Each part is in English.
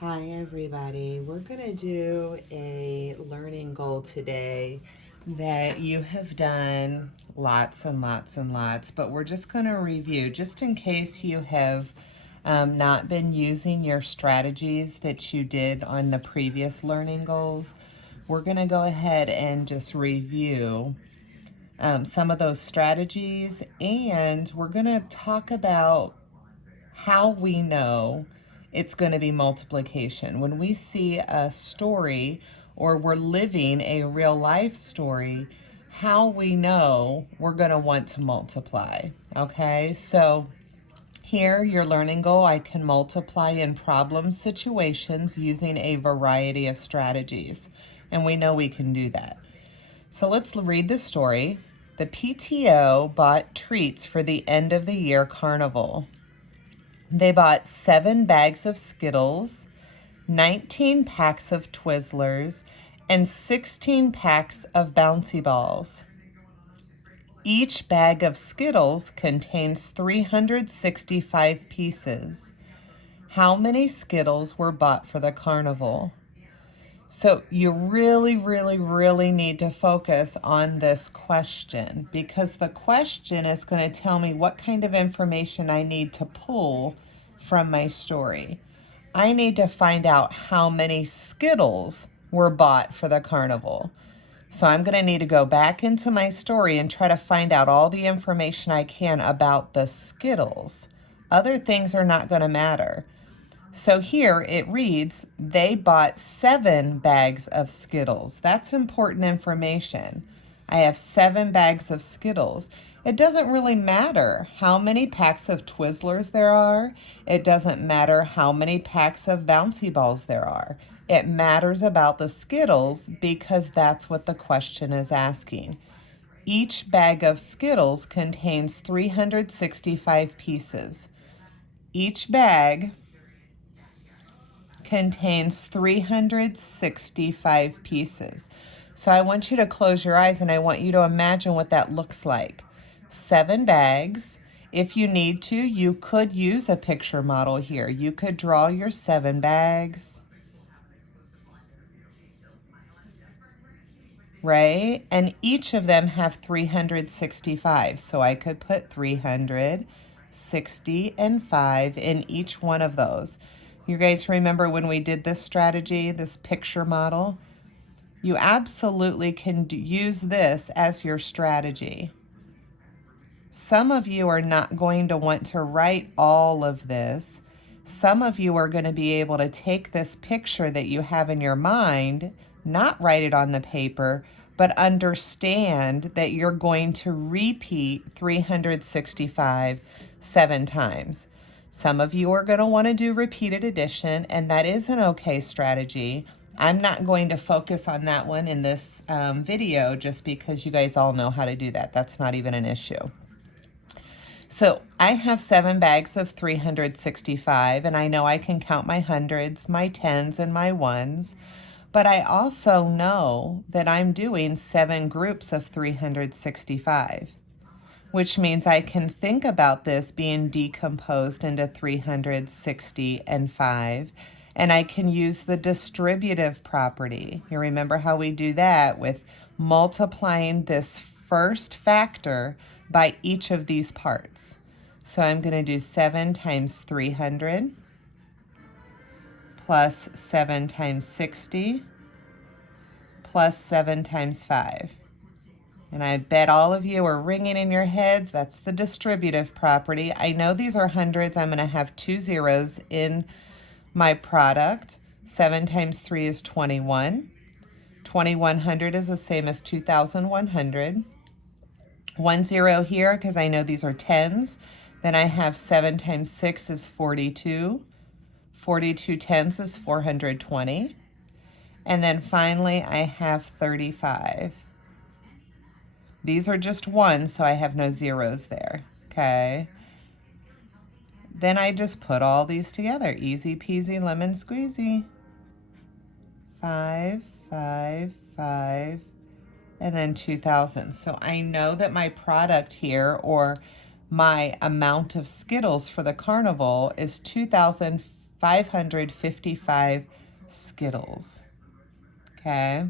Hi everybody, we're going to do a learning goal today that you have done lots and lots and lots, but we're just going to review just in case you have not been using your strategies that you did on the previous learning goals. We're going to go ahead and just review some of those strategies, and we're going to talk about how we know it's going to be multiplication. When we see a story or we're living a real life story, how we know we're going to want to multiply. Okay, so here, your learning goal, I can multiply in problem situations using a variety of strategies. And we know we can do that. So let's read the story. The PTO bought treats for the end of the year carnival. They bought 7 bags of Skittles, 19 packs of Twizzlers, and 16 packs of Bouncy Balls. Each bag of Skittles contains 365 pieces. How many Skittles were bought for the carnival? So you really need to focus on this question, because the question is going to tell me what kind of information I need to pull from my story. I need to find out how many Skittles were bought for the carnival. So I'm going to need to go back into my story and try to find out all the information I can about the Skittles. Other things are not going to matter. So here it reads, they bought 7 bags of Skittles. That's important information. I have 7 bags of Skittles. It doesn't really matter how many packs of Twizzlers there are. It doesn't matter how many packs of Bouncy Balls there are. It matters about the Skittles because that's what the question is asking. Each bag of Skittles contains 365 pieces. Each bag contains 365 pieces. So I want you to close your eyes and I want you to imagine what that looks like. 7 bags. If you need to, you could use a picture model here. You could draw your 7 bags, right? And each of them have 365. So I could put 365 in each one of those. You guys remember when we did this strategy, this picture model? You absolutely can use this as your strategy. Some of you are not going to want to write all of this. Some of you are going to be able to take this picture that you have in your mind, not write it on the paper, but understand that you're going to repeat 365 7 times. Some of you are going to want to do repeated addition, and that is an okay strategy. I'm not going to focus on that one in this video just because you guys all know how to do that. That's not even an issue. So I have 7 bags of 365, and I know I can count my hundreds, my tens, and my ones, but I also know that I'm doing 7 groups of 365, which means I can think about this being decomposed into 360 and 5, and I can use the distributive property. You remember how we do that with multiplying this first factor by each of these parts. So I'm going to do 7 times 300 plus 7 times 60 plus 7 times 5. And I bet all of you are ringing in your heads. That's the distributive property. I know these are hundreds. I'm going to have 2 zeros in my product. 7 times 3 is 21. 2100 is the same as 2100. 1 0 here because I know these are tens. Then I have 7 times 6 is 42. 42 tenths is 420. And then finally I have 35. These are just ones, so I have no zeros there, okay? Then I just put all these together. Easy peasy lemon squeezy. 5, 5, 5, and then 2,000. So I know that my product here, or my amount of Skittles for the carnival, is 2,000 555 Skittles. Okay.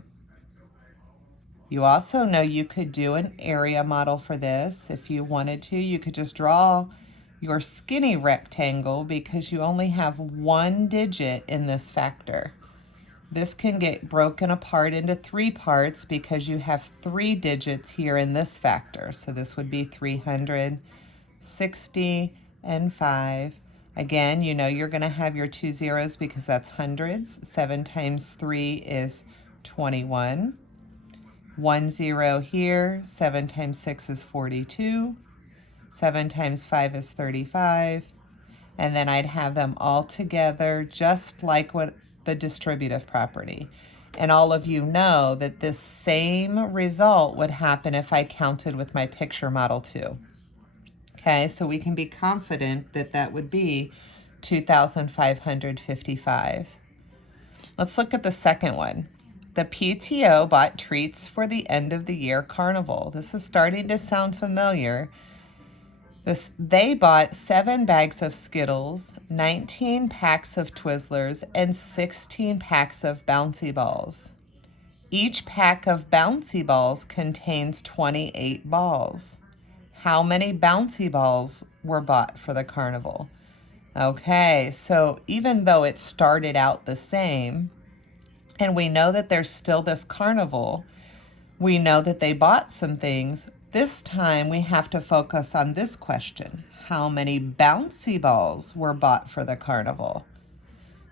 You also know you could do an area model for this. If you wanted to, you could just draw your skinny rectangle because you only have one digit in this factor. This can get broken apart into 3 parts because you have 3 digits here in this factor. So this would be 360 and 5. Again, you know you're going to have your 2 zeros because that's hundreds. 7 times 3 is 21. 1 0 here. 7 times 6 is 42. 7 times 5 is 35. And then I'd have them all together just like what the distributive property. And all of you know that this same result would happen if I counted with my picture model too. Okay, so we can be confident that that would be 2,555. Let's look at the second one. The PTO bought treats for the end of the year carnival. This is starting to sound familiar. They bought 7 bags of Skittles, 19 packs of Twizzlers, and 16 packs of Bouncy Balls. Each pack of Bouncy Balls contains 28 balls. How many Bouncy Balls were bought for the carnival? Okay, so even though it started out the same, and we know that there's still this carnival, we know that they bought some things. This time we have to focus on this question. How many bouncy balls were bought for the carnival?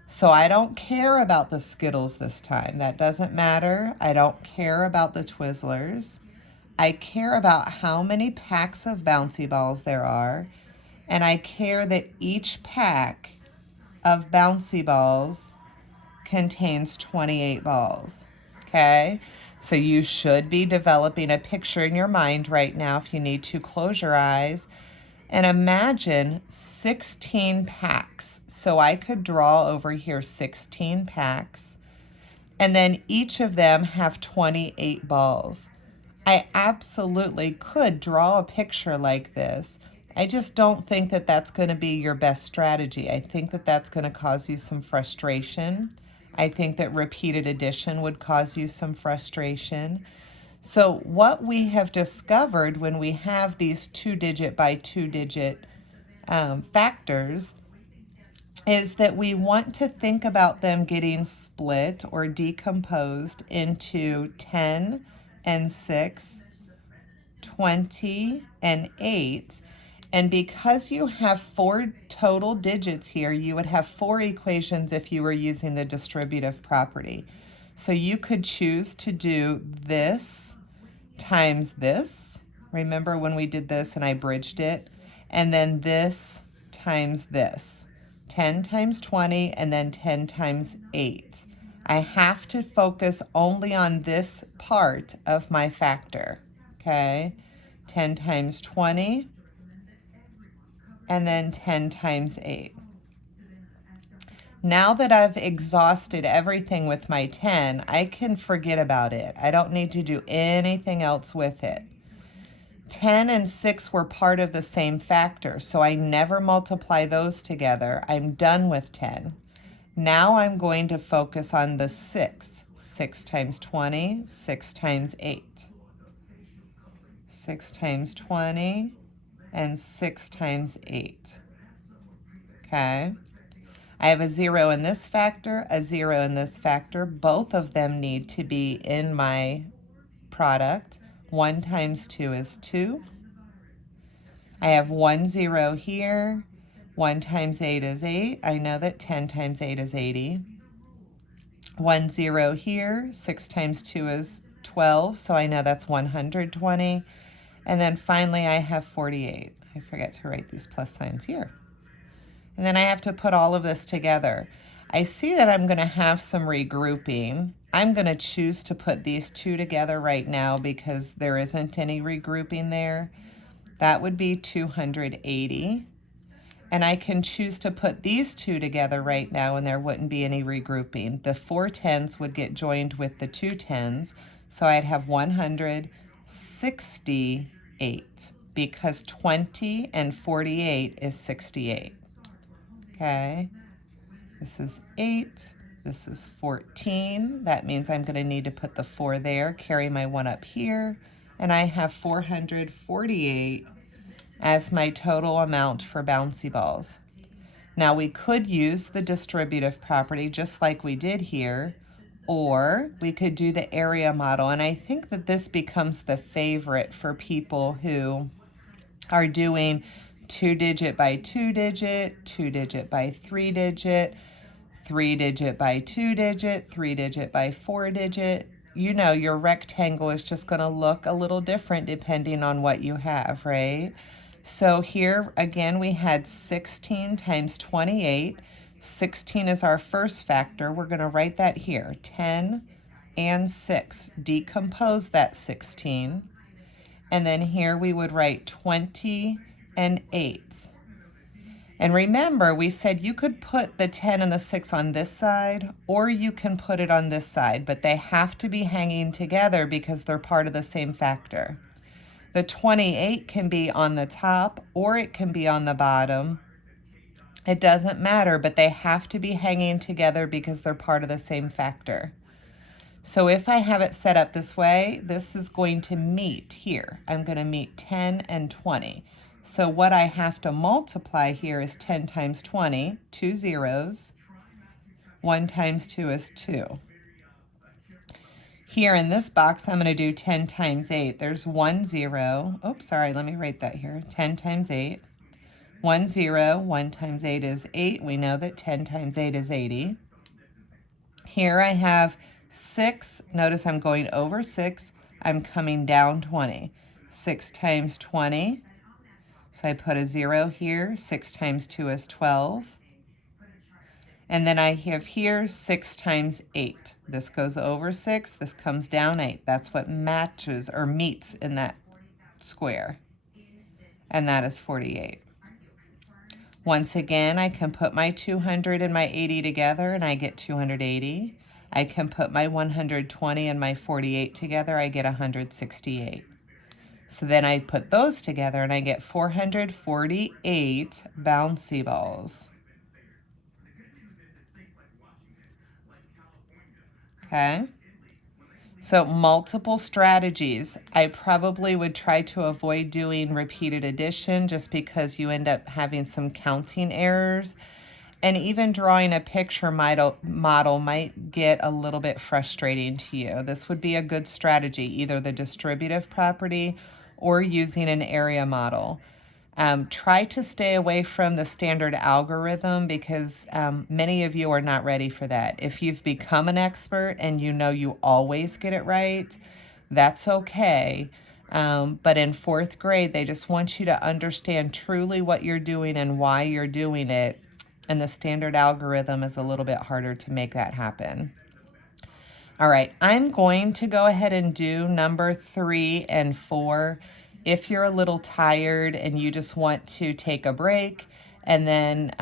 So I don't care about the Skittles this time. That doesn't matter. I don't care about the Twizzlers. I care about how many packs of bouncy balls there are. And I care that each pack of bouncy balls contains 28 balls. Okay? So you should be developing a picture in your mind right now. If you need to, close your eyes and imagine 16 packs. So I could draw over here 16 packs, and then each of them have 28 balls. I absolutely could draw a picture like this. I just don't think that that's going to be your best strategy. I think that that's going to cause you some frustration. I think that repeated addition would cause you some frustration. So what we have discovered when we have these 2-digit by 2-digit factors is that we want to think about them getting split or decomposed into 10 and 6, 20 and 8. And because you have 4 total digits here, you would have 4 equations if you were using the distributive property. So you could choose to do this times this. Remember when we did this and I bridged it? And then this times this. 10 times 20 and then 10 times 8. I have to focus only on this part of my factor. Okay? 10 times 20. And then 10 times 8. Now that I've exhausted everything with my 10, I can forget about it. I don't need to do anything else with it. 10 and 6 were part of the same factor, so I never multiply those together. I'm done with 10. Now I'm going to focus on the 6. 6 times 20, 6 times 8. 6 times 20. And 6 times 8. Okay? I have a 0 in this factor, a 0 in this factor. Both of them need to be in my product. 1 times 2 is 2. I have 1 0 here. 1 times 8 is 8. I know that 10 times 8 is 80. 1 0 here. 6 times 2 is 12, so I know that's 120. And then finally I have 48. I forget to write these plus signs here. And then I have to put all of this together. I see that I'm going to have some regrouping. I'm going to choose to put these 2 together right now because there isn't any regrouping there. That would be 280. And I can choose to put these 2 together right now and there wouldn't be any regrouping. The 4 10s would get joined with the 2 10s, so I'd have 168 because 20 and 48 is 68. Okay. This is 8. This is 14. That means I'm going to need to put the 4 there, carry my 1 up here, and I have 448 as my total amount for bouncy balls. Now we could use the distributive property just like we did here, or we could do the area model. And I think that this becomes the favorite for people who are doing 2-digit by 2-digit, 2-digit by 3-digit, 3-digit by 2-digit, 3-digit by 4-digit. You know, your rectangle is just going to look a little different depending on what you have, right? So here, again, we had 16 times 28. 16 is our first factor. We're going to write that here, 10 and 6. Decompose that 16. And then here we would write 20 and 8. And remember, we said you could put the 10 and the 6 on this side, or you can put it on this side, but they have to be hanging together because they're part of the same factor. The 28 can be on the top, or it can be on the bottom. It doesn't matter, but they have to be hanging together because they're part of the same factor. So if I have it set up this way, this is going to meet here. I'm going to meet 10 and 20. So what I have to multiply here is 10 times 20, 2 zeros. 1 times 2 is 2. Here in this box, I'm going to do 10 times 8. There's 1 0. Oops, sorry, let me write that here. 10 times 8. 1 0. 1 times 8 is 8. We know that 10 times 8 is 80. Here I have 6. Notice I'm going over 6. I'm coming down 20. 6 times 20. So I put a 0 here. 6 times 2 is 12. And then I have here 6 times 8. This goes over 6. This comes down 8. That's what matches or meets in that square. And that is 48. Once again, I can put my 200 and my 80 together and I get 280. I can put my 120 and my 48 together. I get 168. So then I put those together and I get 448 bouncy balls. Okay. So multiple strategies. I probably would try to avoid doing repeated addition just because you end up having some counting errors. And even drawing a picture model might get a little bit frustrating to you. This would be a good strategy, either the distributive property or using an area model. Try to stay away from the standard algorithm because many of you are not ready for that. If you've become an expert and you know you always get it right, that's okay. But in 4th grade, they just want you to understand truly what you're doing and why you're doing it. And the standard algorithm is a little bit harder to make that happen. All right, I'm going to go ahead and do number 3 and 4. If you're a little tired and you just want to take a break and then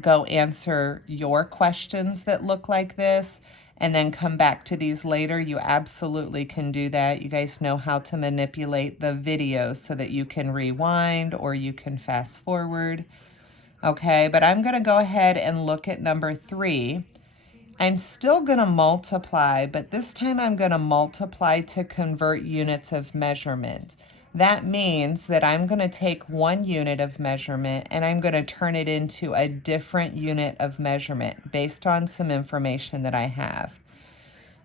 go answer your questions that look like this and then come back to these later, you absolutely can do that. You guys know how to manipulate the videos so that you can rewind or you can fast forward. Okay, but I'm going to go ahead and look at number 3. I'm still going to multiply, but this time I'm going to multiply to convert units of measurement. That means that I'm going to take 1 unit of measurement and I'm going to turn it into a different unit of measurement based on some information that I have.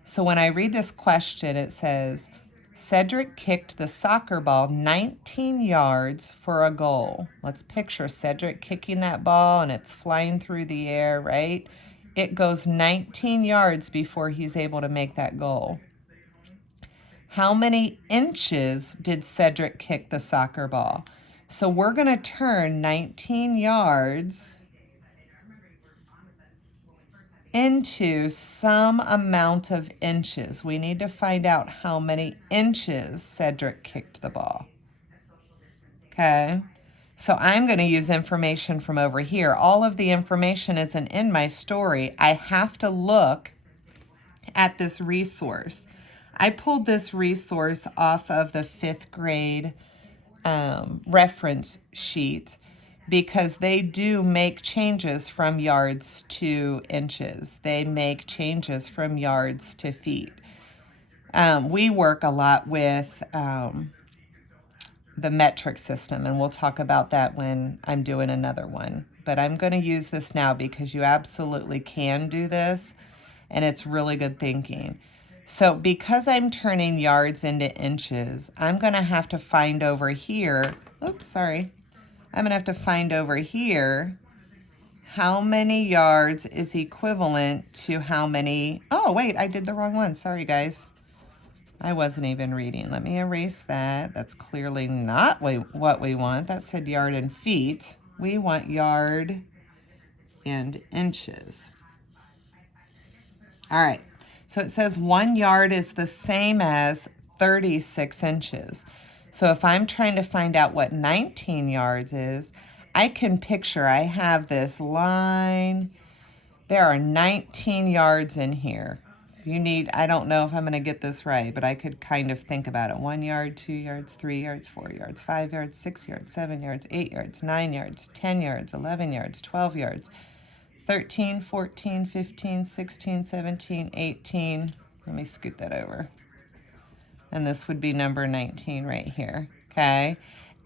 So when I read this question, it says, Cedric kicked the soccer ball 19 yards for a goal. Let's picture Cedric kicking that ball and it's flying through the air, right? It goes 19 yards before he's able to make that goal. How many inches did Cedric kick the soccer ball? So we're going to turn 19 yards into some amount of inches. We need to find out how many inches Cedric kicked the ball. Okay, so I'm going to use information from over here. All of the information isn't in my story. I have to look at this resource. I pulled this resource off of the 5th grade reference sheet because they do make changes from yards to inches. They make changes from yards to feet. We work a lot with the metric system, and we'll talk about that when I'm doing another one. But I'm going to use this now because you absolutely can do this, and it's really good thinking. So because I'm turning yards into inches, I'm going to have to find over here, oops, sorry. I'm going to have to find over here how many yards is equivalent to how many, oh wait, I did the wrong one, sorry guys. I wasn't even reading. Let me erase that. That's clearly not what we want. That said yard and feet. We want yard and inches. All right, so it says 1 yard is the same as 36 inches. So if I'm trying to find out what 19 yards is, I can picture I have this line. There are 19 yards in here. You need, I don't know if I'm going to get this right, but I could kind of think about it. 1 yard, 2 yards, 3 yards, 4 yards, 5 yards, 6 yards, 7 yards, 8 yards, 9 yards, 10 yards, 11 yards, 12 yards, 13, 14, 15, 16, 17, 18. Let me scoot that over. And this would be number 19 right here, okay?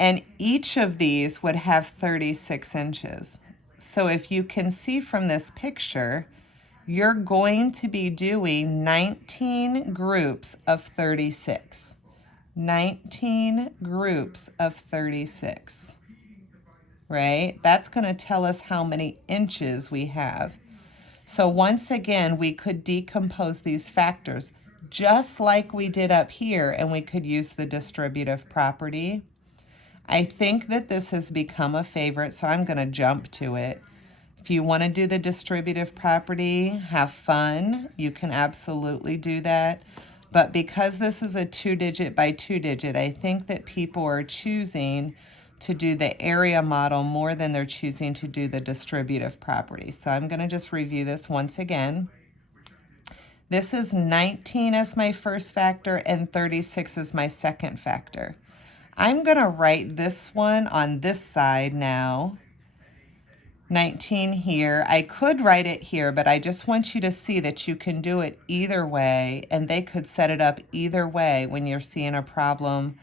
And each of these would have 36 inches. So if you can see from this picture, you're going to be doing 19 groups of 36. 19 groups of 36, right? That's going to tell us how many inches we have. So once again, we could decompose these factors just like we did up here, and we could use the distributive property. I think that this has become a favorite, so I'm going to jump to it. If you want to do the distributive property, have fun. You can absolutely do that. But because this is a 2-digit by 2-digit, I think that people are choosing to do the area model more than they're choosing to do the distributive property. So I'm going to just review this once again. This is 19 as my first factor and 36 as my second factor. I'm going to write this one on this side now. 19 here. I could write it here, but I just want you to see that you can do it either way, and they could set it up either way when you're seeing a problem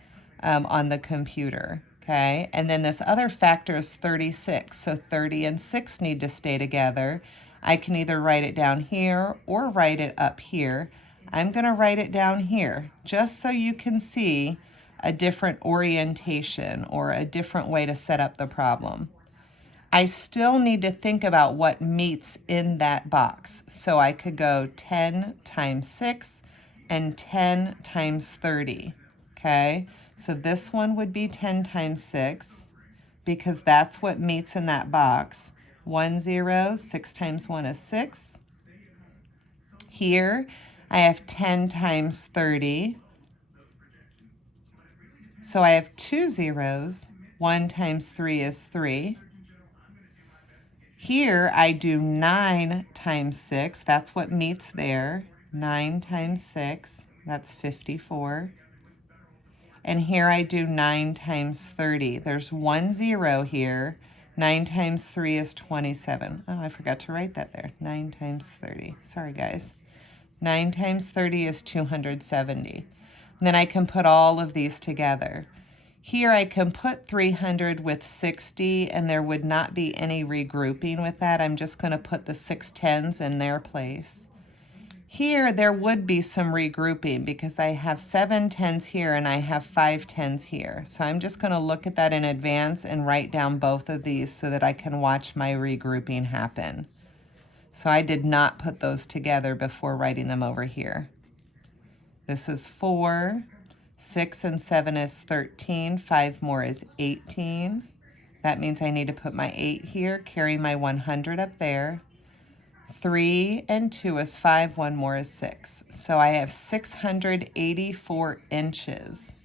on the computer, okay? And then this other factor is 36, so 30 and 6 need to stay together. I can either write it down here or write it up here. I'm going to write it down here just so you can see a different orientation or a different way to set up the problem. I still need to think about what meets in that box. So I could go 10 times 6 and 10 times 30, okay? So this one would be 10 times 6 because that's what meets in that box. 1, 0, 6 times 1 is 6. Here I have 10 times 30. So I have 2 zeros. 1 times 3 is 3. Here I do 9 times 6, that's what meets there. 9 times 6, that's 54. And here I do 9 times 30. There's 1 0 here. 9 times 3 is 27. Oh, I forgot to write that there. 9 times 30. Sorry, guys. 9 times 30 is 270. And then I can put all of these together. Here I can put 300 with 60, and there would not be any regrouping with that. I'm just going to put the 6 tens in their place. Here there would be some regrouping because I have 7 tens here and I have 5 tens here. So I'm just going to look at that in advance and write down both of these so that I can watch my regrouping happen. So I did not put those together before writing them over here. This is 4. 6 and 7 is 13, 5 more is 18. That means I need to put my 8 here, carry my 100 up there. 3 and 2 is 5, 1 more is 6. So I have 684 inches.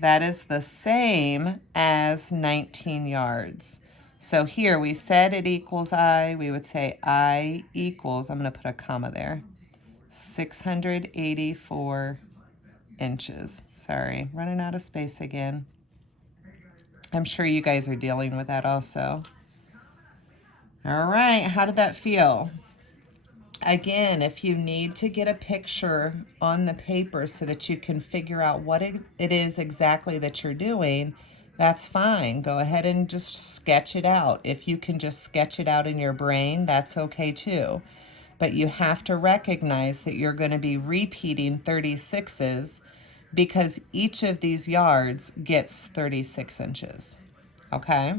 That is the same as 19 yards. So here we said it equals I, we would say I equals, I'm going to put a comma there, 684 inches. Sorry, running out of space again. I'm sure you guys are dealing with that also. All right, how did that feel? Again, if you need to get a picture on the paper so that you can figure out what it is exactly that you're doing, that's fine. Go ahead and just sketch it out. If you can just sketch it out in your brain, that's okay too. But you have to recognize that you're going to be repeating 36s because each of these yards gets 36 inches. Okay?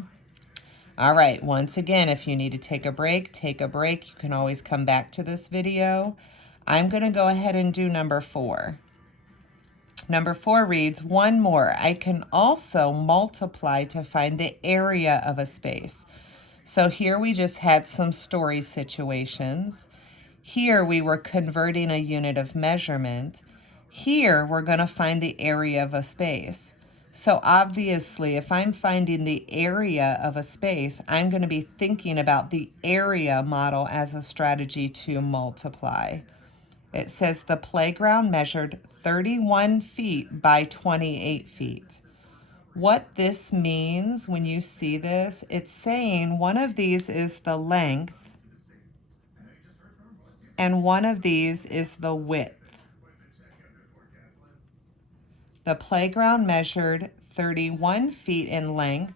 All right, once again, if you need to take a break, take a break. You can always come back to this video. I'm going to go ahead and do number 4. Number 4 reads, one more. I can also multiply to find the area of a space. So here we just had some story situations. Here we were converting a unit of measurement. Here we're going to find the area of a space. So obviously, if I'm finding the area of a space, I'm going to be thinking about the area model as a strategy to multiply. It says the playground measured 31 feet by 28 feet. What this means when you see this, it's saying one of these is the length and one of these is the width. The playground measured 31 feet in length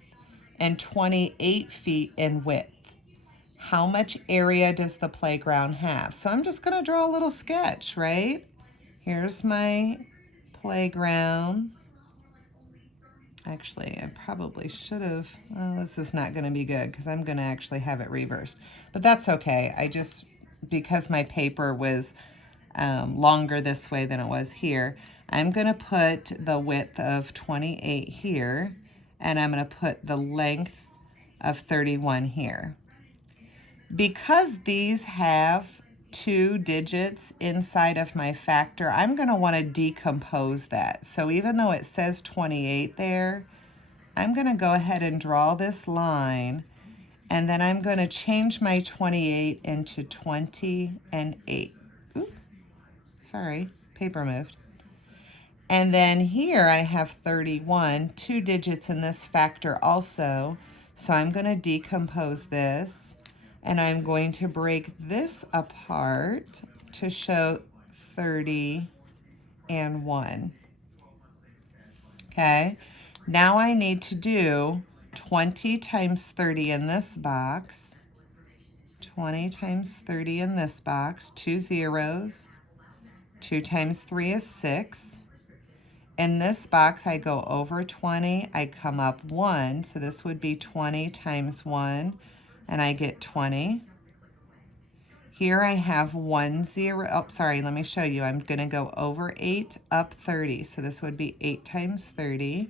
and 28 feet in width. How much area does the playground have? So I'm just going to draw a little sketch, right? Here's my playground. Actually, I probably should have, well, this is not going to be good because I'm going to actually have it reversed. But that's okay. I just, because my paper was longer this way than it was here, I'm going to put the width of 28 here, and I'm going to put the length of 31 here. Because these have 2 digits inside of my factor, I'm going to want to decompose that. So even though it says 28 there, I'm going to go ahead and draw this line, and then I'm going to change my 28 into 20 and 8. Ooh, sorry, paper moved. And then here I have 31, 2 digits in this factor also. So I'm going to decompose this, and I'm going to break this apart to show 30 and 1. Okay, now I need to do 20 times 30 in this box, 20 times 30 in this box, 2 zeros, 2 times 3 is 6. In this box, I go over 20, I come up 1, so this would be 20 times 1, and I get 20. Here I have 1 0, oh, sorry, let me show you. I'm going to go over 8, up 30, so this would be 8 times 30.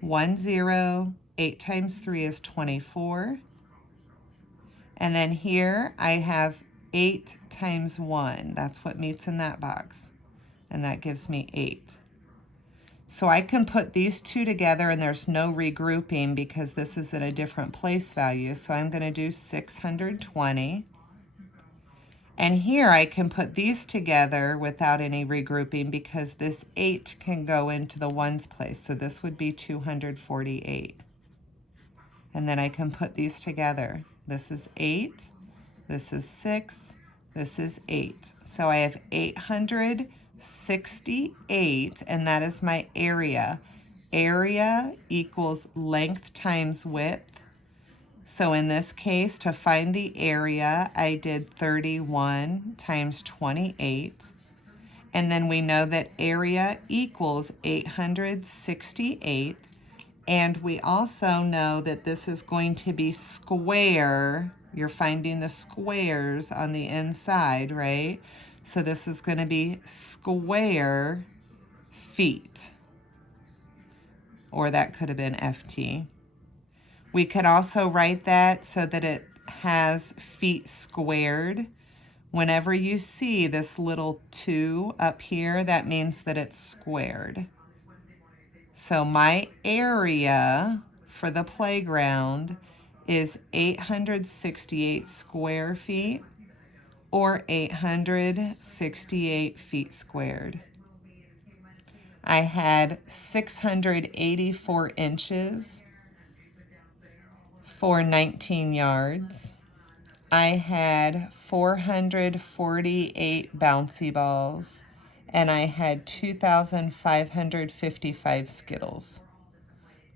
1 0, 8 times 3 is 24. And then here I have 8 times 1. That's what meets in that box, and that gives me 8. So I can put these two together, and there's no regrouping because this is at a different place value. So I'm going to do 620. And here I can put these together without any regrouping because this 8 can go into the ones place. So this would be 248. And then I can put these together. This is 8, this is 6, this is 8. So I have 868, and that is my area. Area equals length times width. So in this case, to find the area, I did 31 times 28. And then we know that area equals 868. And we also know that this is going to be square. You're finding the squares on the inside, right? So this is going to be square feet. Or that could have been FT. We could also write that so that it has feet squared. Whenever you see this little 2 up here, that means that it's squared. So my area for the playground is 868 square feet, or 868 feet squared. I had 684 inches for 19 yards. I had 448 bouncy balls, and I had 2,555 Skittles.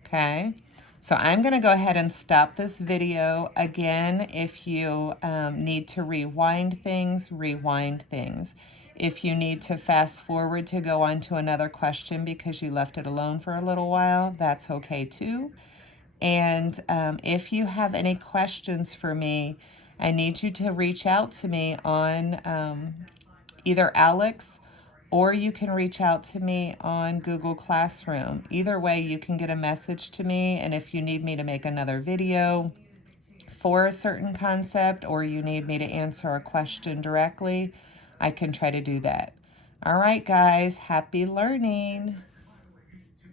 Okay, so I'm going to go ahead and stop this video. Again, if you need to rewind things, rewind things. If you need to fast forward to go on to another question because you left it alone for a little while, that's okay too. And if you have any questions for me, I need you to reach out to me on either Alex, or you can reach out to me on Google Classroom. Either way, you can get a message to me, and if you need me to make another video for a certain concept, or you need me to answer a question directly, I can try to do that. All right, guys, happy learning.